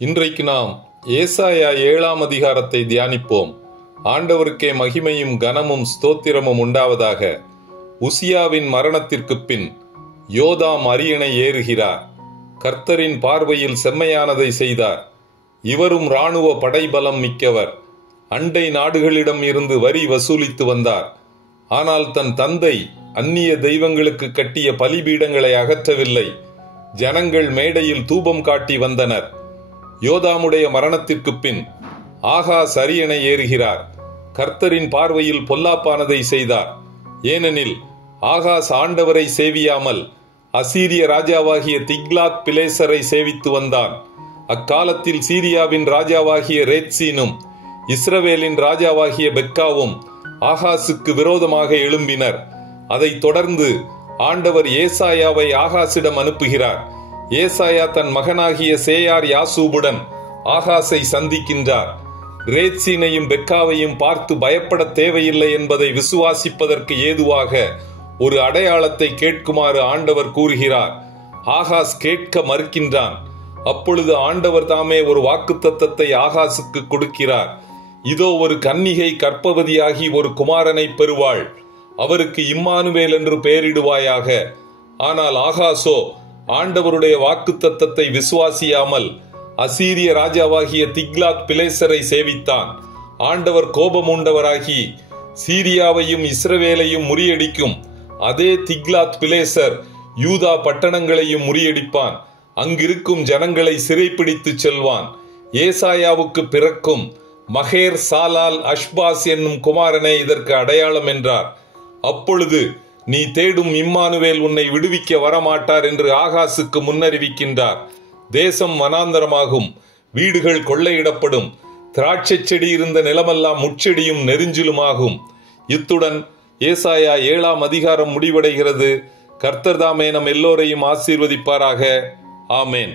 இன்றைக்கு நாம் ஏசாயா 7ஆம் அதிகாரத்தை தியானிப்போம். ஆண்டவருக்கே மகிமையும் கனமும் ஸ்தோத்திரமும் உண்டாவதாக. உசியாவின் மரணத்திற்கு பின் யோதாம் அரியணை ஏறுகிறார். கர்த்தரின் பார்வையில் செம்மையானதை செய்தார். இவரும் இராணுவ படைபலம் மிக்கவர். அண்டை நாடுகளிடம் இருந்து வரி வசூலித்து வந்தார். ஆனால் தன் தந்தை அந்நிய தெய்வங்களுக்கு கட்டிய பலிபீடங்களை அகற்றவில்லை. ஜனங்கள் மேடையில் தூபம் காட்டி வந்தனர். யோதாமுடைய மரணத்திற்கு பின் ஆகாஸ் அரியணை ஏறுகிறார். கர்த்தரின் பார்வையில் பொல்லாப்பானதை செய்தார். ஏனெனில் ஆகாஸ் ஆண்டவரை சேவியாமல் அசீரிய ராஜாவாகிய திக்லாத் பிலேசரை சேவித்து வந்தான். அக்காலத்தில் சீரியாவின் ராஜாவாகிய ரேத்சீனும் இஸ்ரவேலின் ராஜாவாகிய பெக்காவும் ஆகாசுக்கு விரோதமாக எழும்பினர். அதைத் தொடர்ந்து ஆண்டவர் ஏசாயாவை ஆகாசிடம் அனுப்புகிறார். ஏசாயா தன் மகனாகிய சேயார் யாசூபுடன் ஆகாசை சந்திக்கின்றார். ரேத்சீனையும் பெக்காவையும் பார்த்து பயப்பட தேவையில்லை என்பதை விசுவாசிப்பதற்கு ஏதுவாக ஒரு அடையாளத்தை கேட்குமாறு ஆண்டவர் கூறுகிறார். ஆகாஸ் கேட்க மறுக்கின்றான். அப்பொழுது ஆண்டவர் தாமே ஒரு வாக்குத்தத்தத்தை ஆகாசுக்கு கொடுக்கிறார். இதோ, ஒரு கன்னிகை கர்ப்பவதியாகி ஒரு குமாரனை பெறுவாள். அவருக்கு இம்மானுவேல் என்று பெயரிடுவாயாக. ஆனால் ஆகாசோ ஆண்டவருடைய வாக்குத்தத்தத்தை விசுவாசியாமல் அசீரிய ராஜாவாகிய திக்லாத் பிலேசரை சேவித்தான். ஆண்டவர் கோபமூண்டவராகி சீரியாவையும் இஸ்ரவேலையும் முறியடிக்கும் அதே திக்லாத் பிலேசர் யூதா பட்டணங்களையும் முறியடிப்பான். அங்கிருக்கும் ஜனங்களை சிறைப்பிடித்து செல்வான். ஏசாயாவுக்கு பிறக்கும் மகேர் சாலால் அஷ்பாஸ் என்னும் குமாரனே இதற்கு அடையாளம் என்றார். அப்பொழுது நீ தேடும் இம்மானுவேல் உன்னை விடுவிக்க வரமாட்டார் என்று ஆகாசுக்கு முன்னறிவிக்கின்றார். தேசம் வனாந்தரமாகும், வீடுகள் கொள்ளையிடப்படும், திராட்சை செடி இருந்த நிலமெல்லாம் முட்செடியும் நெரிஞ்சிலுமாகும். இத்துடன் ஏசாயா 7ஆம் அதிகாரம் முடிவடைகிறது. கர்த்தர் தாமே நம் எல்லோரையும் ஆசீர்வதிப்பாராக. ஆமேன்.